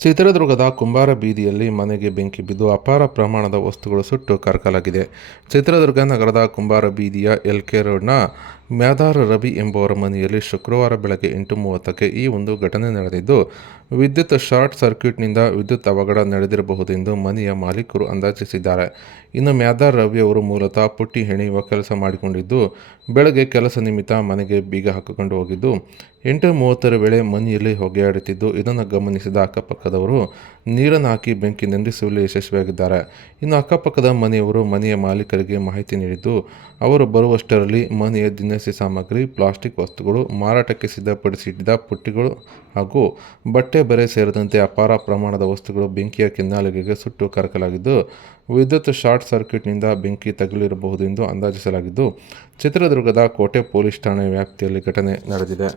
ಚಿತ್ರದುರ್ಗದ ಕುಂಬಾರ ಬೀದಿಯಲ್ಲಿ ಮನೆಗೆ ಬೆಂಕಿ ಬಿದ್ದು ಅಪಾರ ಪ್ರಮಾಣದ ವಸ್ತುಗಳು ಸುಟ್ಟು ಕರಕಲಾಗಿದೆ. ಚಿತ್ರದುರ್ಗ ನಗರದ ಕುಂಬಾರ ಬೀದಿಯ ಎಲ್ಕೆ ರೋಡ್ನ ಮ್ಯಾದಾರ್ ರವಿ ಎಂಬುವರ ಮನೆಯಲ್ಲಿ ಶುಕ್ರವಾರ ಬೆಳಗ್ಗೆ 8:30ಕ್ಕೆ ಈ ಒಂದು ಘಟನೆ ನಡೆದಿದ್ದು, ವಿದ್ಯುತ್ ಶಾರ್ಟ್ ಸರ್ಕ್ಯೂಟ್ನಿಂದ ವಿದ್ಯುತ್ ಅವಘಡ ನಡೆದಿರಬಹುದೆಂದು ಮನೆಯ ಮಾಲೀಕರು ಅಂದಾಜಿಸಿದ್ದಾರೆ. ಇನ್ನು ಮ್ಯಾದಾರ್ ರವಿ ಅವರು ಮೂಲತಃ ಪುಟ್ಟಿ ಹೆಣೆಯುವ ಕೆಲಸ ಮಾಡಿಕೊಂಡಿದ್ದು, ಬೆಳಗ್ಗೆ ಕೆಲಸ ನಿಮಿತ್ತ ಮನೆಗೆ ಬೀಗ ಹಾಕಿಕೊಂಡು ಹೋಗಿದ್ದು, 8:30ರ ವೇಳೆ ಮನೆಯಲ್ಲಿ ಹೊಗೆಯಾಡುತ್ತಿದ್ದು, ಇದನ್ನು ಗಮನಿಸಿದ ಅಕ್ಕಪಕ್ಕದವರು ನೀರನ್ನು ಹಾಕಿ ಬೆಂಕಿ ನಂದಿಸುವಲ್ಲಿ ಯಶಸ್ವಿಯಾಗಿದ್ದಾರೆ. ಇನ್ನು ಅಕ್ಕಪಕ್ಕದ ಮನೆಯವರು ಮನೆಯ ಮಾಲೀಕರಿಗೆ ಮಾಹಿತಿ ನೀಡಿದ್ದು, ಅವರು ಬರುವಷ್ಟರಲ್ಲಿ ಮನೆಯ ದಿನಸಿ ಸಾಮಗ್ರಿ, ಪ್ಲಾಸ್ಟಿಕ್ ವಸ್ತುಗಳು, ಮಾರಾಟಕ್ಕೆ ಸಿದ್ಧಪಡಿಸಿಟ್ಟಿದ್ದ ಪುಟ್ಟಿಗಳು ಹಾಗೂ ಬಟ್ಟೆ ಬರೆ ಸೇರಿದಂತೆ ಅಪಾರ ಪ್ರಮಾಣದ ವಸ್ತುಗಳು ಬೆಂಕಿಯ ಕೆನ್ನಾಲಿಗೆಗೆ ಸುಟ್ಟು ಕರಕಲಾಗಿದ್ದು, ವಿದ್ಯುತ್ ಶಾರ್ಟ್ ಸರ್ಕ್ಯೂಟ್ನಿಂದ ಬೆಂಕಿ ತಗುಲಿರಬಹುದೆಂದು ಅಂದಾಜಿಸಲಾಗಿದ್ದು, ಚಿತ್ರದುರ್ಗದ ಕೋಟೆ ಪೊಲೀಸ್ ಠಾಣೆ ವ್ಯಾಪ್ತಿಯಲ್ಲಿ ಘಟನೆ ನಡೆದಿದೆ.